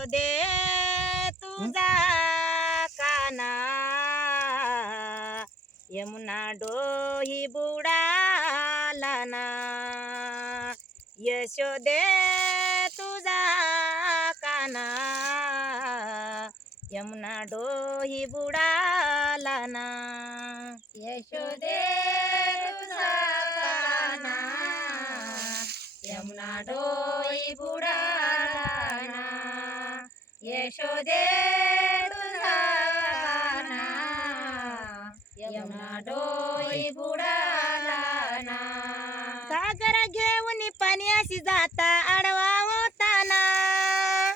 यशोदे तुझा काना. यमुना डोही बुडाला ना. यशोदे तुझा काना. यमुना डोही बुडाला ना. यशोदे यशोदे तुझा काना यमुना डोई बुडाला घागर घेऊन पाण्याशी जाता आडवा होताना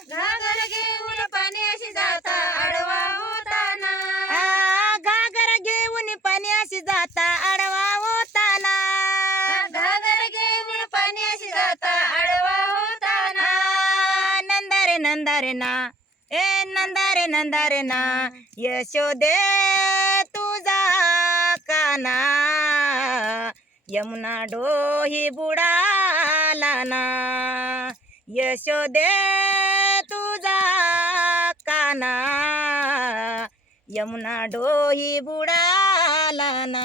घागर घेऊन पाण्याशी जाता आडवा होताना घागर घेऊन पाण्याशी जाता आडवा नंदा रे ना ए नंदारे नंदारे ना यशोदे तुझा काना यमुना डोही बुडाला ना यशोदे तुझा काना यमुना डोही बुडाला ना.